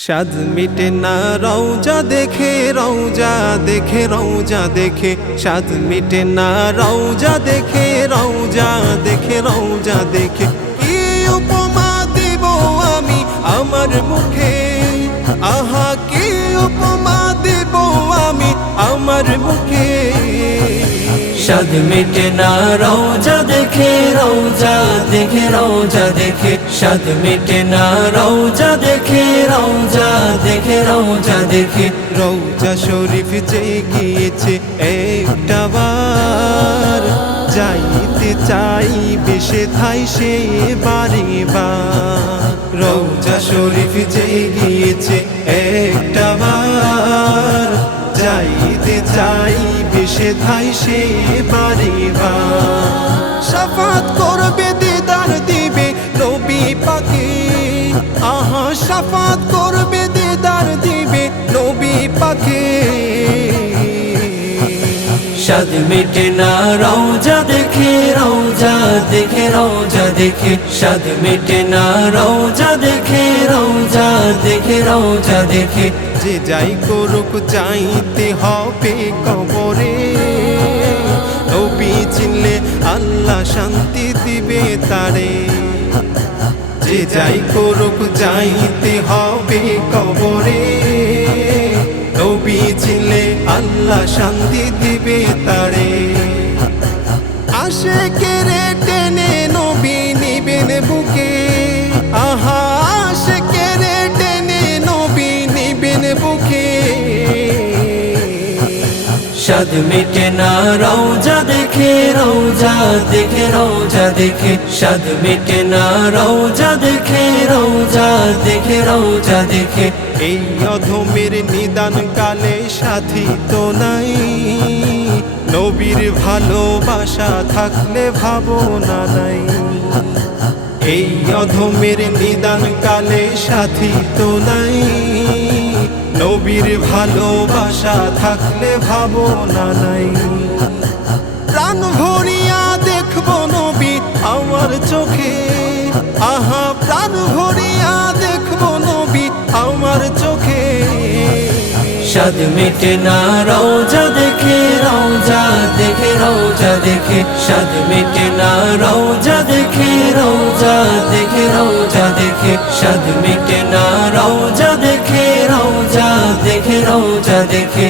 স্বাদ মিটে না রওজা দেখে রওজা দেখে রওজা দেখে স্বাদ মিটে না রওজা দেখে রওজা দেখে রওজা দেখে কি উপমা দেব আমি আমার মুখে আহা কি উপমা দেব আমি আমার মুখে স্বাদ মিটে না রওজা দেখে রওজা দেখে রওজা দেখে স্বাদ মিটে না রওজা দেখে রওজা দেখে রওজা দেখে রওজা শরীফ যে গিয়েছে একটা বার যাইতে চাই বেশে থাই সে বারে বার রওজা শরীফ যে গিয়েছে একটা বার যাইতে চাই বেশে থাই সে বারে বার শাফাত করবে দিদার দিবে নবী পাকে আহা শাফাত করবে দিদার দিবে নবী পাকে স্বাদ মিটে না রওজা দেখে রওজা দেখে রওজা দেখে স্বাদ মিটে না রওজা দেখে রওজা দেখে রওজা দেখে যে যাই করুক চাইতে হবে কবরে নবী চিনলে আল্লাহ শান্তি দিবে তারে যে যাই করুক যাইতে হবে কবরে নবী চিনলে আল্লাহ শান্তি দিবে তারে আশিকেরে টেনে নবী নিবেন বুকে আহা আশিকেরে টেনে নবী নিবেন বুকে স্বাদ মিটে না রওজা দেখে রওজা দেখে রওজা দেখে স্বাদ মিটে না রওজা দেখে রওজা দেখে রওজা দেখে এই অধমের নিদান কালে সাথী তো নাই নবীর ভালোবাসা থাকলে ভাবনা নাই এই অধমের নিদান কালে সাথী তো নাই নবীর ভালোবাসা থাকলে ভাবনা নাই প্রাণ ভরিয়া দেখবো নবী আমার চোখে আহা প্রাণ ভরিয়া দেখবো নবী আমার চোখে স্বাদ মিটে না রওজা দেখে রওজা দেখে রওজা দেখে স্বাদ মিটে না রওজা দেখে রওজা দেখে রওজা দেখে স্বাদ মিটে না রওজা দেখে রওজা দেখে রওজা দেখে